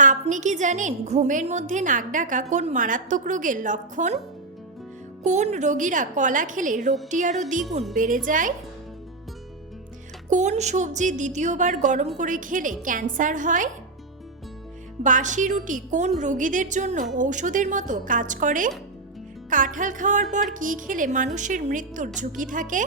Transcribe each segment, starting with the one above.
আপনি কি জানেন ঘুমের মধ্যে নাক ডাকা কোন মারাত্মক রোগের লক্ষণ? কোন রোগীরা কলা খেলে রোগটি আরও দ্বিগুণ বেড়ে যায়? কোন সবজি দ্বিতীয়বার গরম করে খেলে ক্যান্সার হয়? বাসি রুটি কোন রোগীদের জন্য ঔষধের মতো কাজ করে? কাঁঠাল খাওয়ার পর কী খেলে মানুষের মৃত্যুর ঝুঁকি থাকে?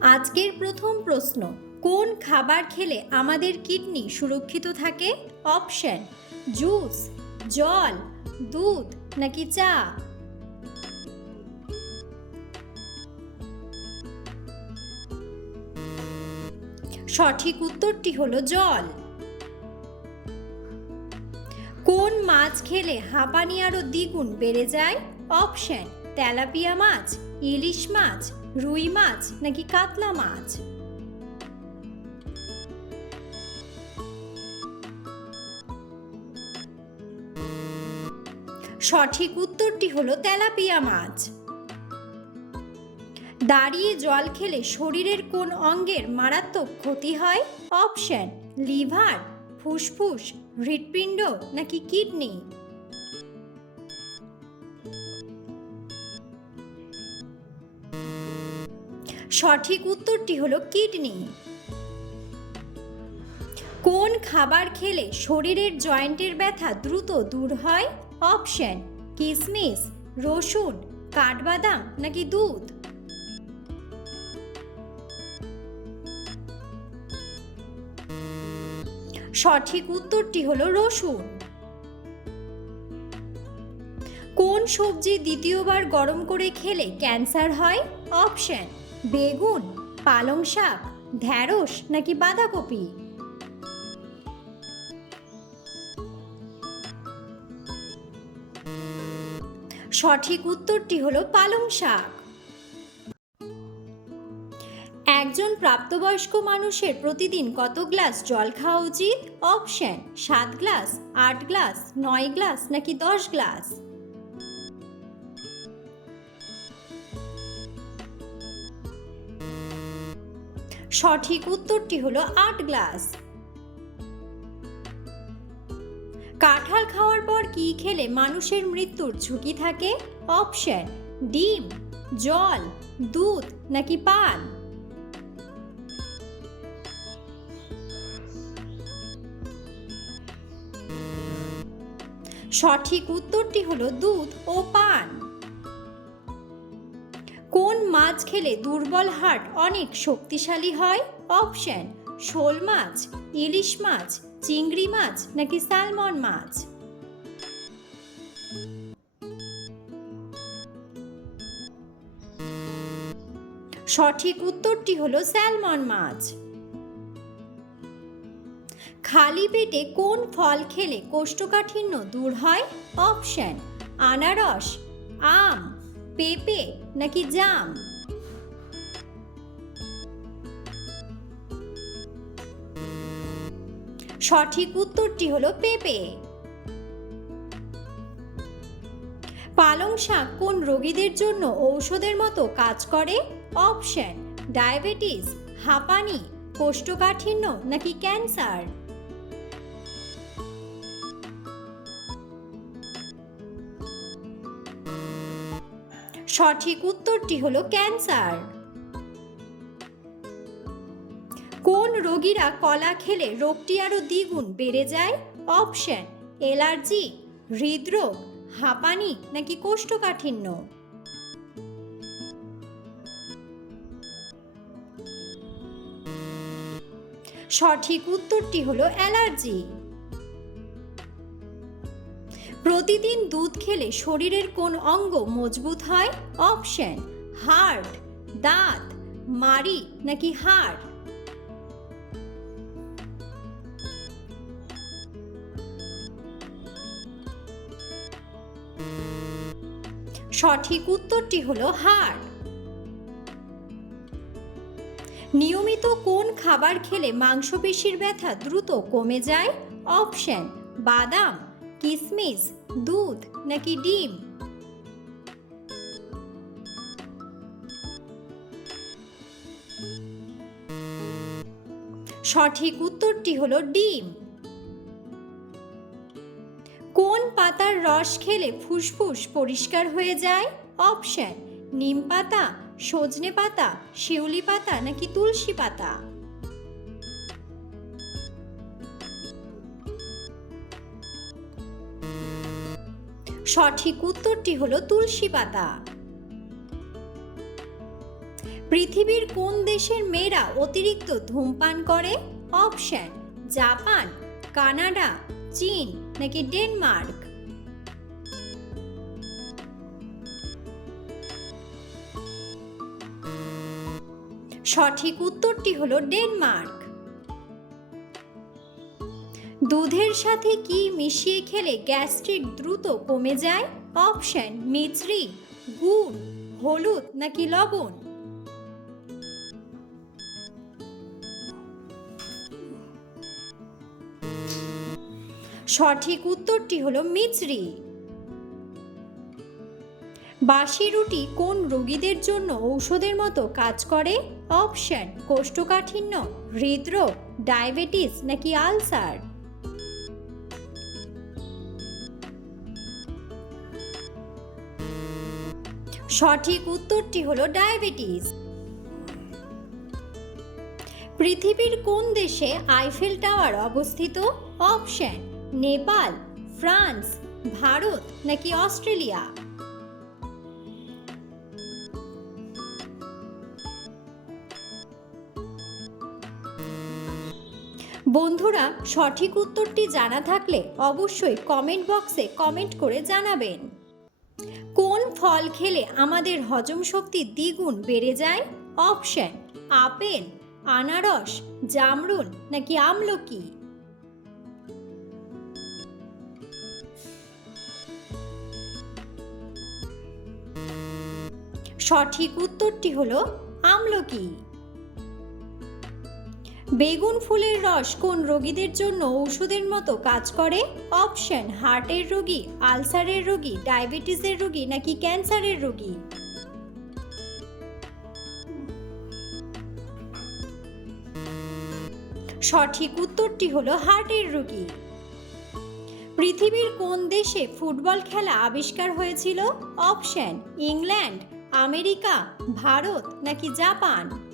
আজকের প্রথম প্রশ্ন, কোন খাবার খেলে আমাদের কিডনি সুরক্ষিত থাকে? অপশন, জুস, জল, দুধ নাকি চা? সঠিক উত্তরটি হলো জল। কোন মাছ খেলে হাঁপানি আরও দ্বিগুণ বেড়ে যায়? অপশন, তেলাপিয়া মাছ, ইলিশ মাছ রুই মাছ নাকি কাতলা মাছ? সঠিক উত্তরটি হলো তেলাপিয়া মাছ। দাঁড়িয়ে জল খেলে শরীরের কোন অঙ্গের মারাত্মক ক্ষতি হয়? অপশন, লিভার, ফুসফুস, হৃৎপিণ্ড নাকি কিডনি? সঠিক উত্তরটি হলো কিডনি। কোন খাবার খেলে শরীরের জয়েন্টের ব্যথা দ্রুত দূর হয়? অপশন কিশমিশ রসুন, কাঠবাদাম নাকি দুধ? সঠিক উত্তরটি হলো রসুন। কোন সবজি দ্বিতীয়বার গরম করে খেলে ক্যান্সার হয়? অপশন বেগুন, পালং শাক, ঢ্যাঁড়স নাকি বাঁধাকপি? সঠিক উত্তরটি হলো পালং শাক। একজন প্রাপ্তবয়স্ক মানুষের প্রতিদিন কত গ্লাস জল খাওয়া উচিত? অপশন, সাত গ্লাস, আট গ্লাস, নয় গ্লাস নাকি দশ গ্লাস? সঠিক উত্তরটি হলো আট গ্লাস। কাঁঠাল খাওয়ার পর কি খেলে মানুষের মৃত্যুর ঝুঁকি থাকে? অপশন, ডিম, জল, দুধ নাকি পান? সঠিক উত্তরটি হলো দুধ ও পান। কোন মাছ খেলে দুর্বল হার্ট অনেক শক্তিশালী হয়? অপশন, শোল মাছ, ইলিশ মাছ, চিংড়ি মাছ নাকি স্যালমন মাছ? সঠিক উত্তরটি হলো স্যালমন মাছ। খালি পেটে কোন ফল খেলে কোষ্ঠকাঠিন্য দূর হয়? অপশন, আনারস, আম। পেঁপে নাকি জাম? সঠিক উত্তরটি হলো পেঁপে। পালং শাক কোন রোগীদের জন্য ঔষধের মতো কাজ করে? অপশন, ডায়াবেটিস, হাঁপানি, কোষ্ঠকাঠিন্য নাকি ক্যান্সার? সঠিক উত্তরটি হলো ক্যান্সার। কোন রোগীরা কলা খেলে রোগটি আরও দ্বিগুণ বেড়ে যায়? অপশন, অ্যালার্জি, হৃদরোগ, হাঁপানি নাকি কোষ্ঠকাঠিন্য? সঠিক উত্তরটি হলো অ্যালার্জি। প্রতিদিন দুধ খেলে শরীরের কোন অঙ্গ মজবুত হয়? অপশন হার্ট দাঁত মারি নাকি হাড়? সঠিক উত্তরটি হলো হাড়। নিয়মিত কোন খাবার খেলে মাংসপেশির ব্যথা দ্রুত কমে যায়? অপশন, বাদাম। কিশমিশ দুধ নাকি ডিম? সঠিক উত্তরটি হলো ডিম। কোন পাতার রস খেলে ফুসফুস পরিষ্কার হয়ে যায়? অপশন, নিম পাতা, সজনে পাতা, শিউলি পাতা নাকি তুলসী পাতা? সঠিক উত্তরটি হলো তুলসী পাতা। পৃথিবীর কোন দেশের মেয়েরা অতিরিক্ত ধূমপান করে? অপশন, জাপান, কানাডা, চীন নাকি ডেনমার্ক? সঠিক উত্তরটি হলো ডেনমার্ক। দুধের সাথে কি মিশিয়ে খেলে গ্যাস্ট্রিক দ্রুত কমে যায়? অপশন, মিছরি, গুড়, হলুদ নাকি লবণ? সঠিক উত্তরটি হলো মিছরি। বাসি রুটি কোন রোগীদের জন্য ঔষধের মতো কাজ করে? অপশন, কোষ্ঠকাঠিন্য, হৃদরোগ, ডায়াবেটিস নাকি আলসার? সঠিক উত্তরটি হলো ডায়াবেটিস। পৃথিবীর কোন দেশে আইফেল টাওয়ার অবস্থিত? অপশন, নেপাল, ফ্রান্স, ভারত নাকি অস্ট্রেলিয়া? বন্ধুরা, সঠিক উত্তরটি জানা থাকলে অবশ্যই কমেন্ট বক্সে কমেন্ট করে জানাবেন। কোন ফল খেলে আমাদের হজম শক্তি দ্বিগুণ বেড়ে যায়? অপশন, আপেল, আনারস, জামরুল নাকি আমলকি? সঠিক উত্তরটি হলো আমলকি। বেগুন ফুলের রস কোন রোগীদের জন্য ঔষধের মতো কাজ করে? অপশন, হার্টের রোগী, আলসারের রোগী, ডায়াবেটিসের রোগী নাকি ক্যান্সারের রোগী? সঠিক উত্তরটি হলো হার্টের রোগী। পৃথিবীর কোন দেশে ফুটবল খেলা আবিষ্কার হয়েছিল? অপশন, ইংল্যান্ড, আমেরিকা, ভারত নাকি জাপান?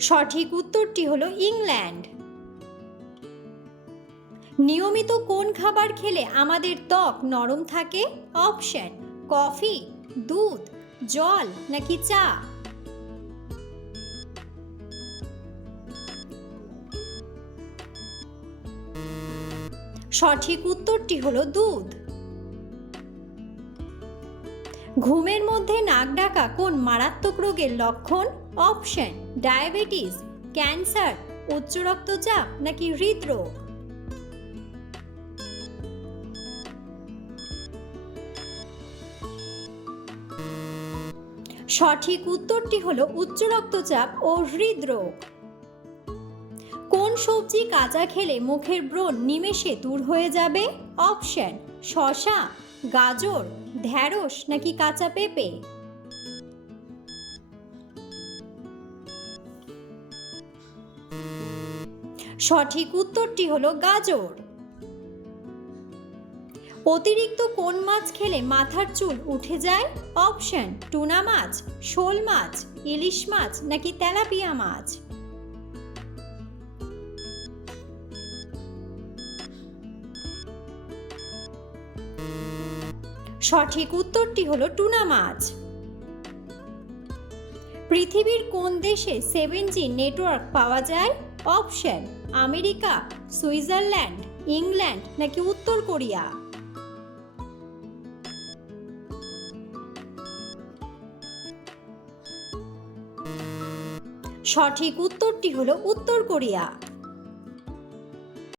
সঠিক উত্তরটি হলো ইংল্যান্ড। নিয়মিত কোন খাবার খেলে আমাদের ত্বক নরম থাকে? অপশন, কফি, দুধ, জল নাকি চা? সঠিক উত্তরটি হলো দুধ। ঘুমের মধ্যে নাক ডাকা কোন মারাত্মক রোগের লক্ষণ? অপশন ডায়াবেটিস, ক্যান্সার, উচ্চ রক্তচাপ নাকি হৃদরোগ? সঠিক উত্তরটি হলো উচ্চ রক্তচাপ ও হৃদরোগ। কোন সবজি কাঁচা খেলে মুখের ব্রণ নিমেষে দূর হয়ে যাবে? অপশন শশা গাজর ঢ্যাঁড়স নাকি কাঁচা পেঁপে? সঠিক উত্তরটি হলো গাজর। অতিরিক্ত কোন মাছ খেলে মাথার চুল উঠে যায়? অপশন, টুনা মাছ, শোল মাছ, ইলিশ মাছ নাকি তেলাপিয়া মাছ? সঠিক উত্তরটি হলো টুনা মাছ। পৃথিবীর কোন দেশে সেভেন জি নেটওয়ার্ক পাওয়া যায়? অপশন আমেরিকা সুইজারল্যান্ড ইংল্যান্ড নাকি উত্তর কোরিয়া? সঠিক উত্তরটি হলো উত্তর কোরিয়া।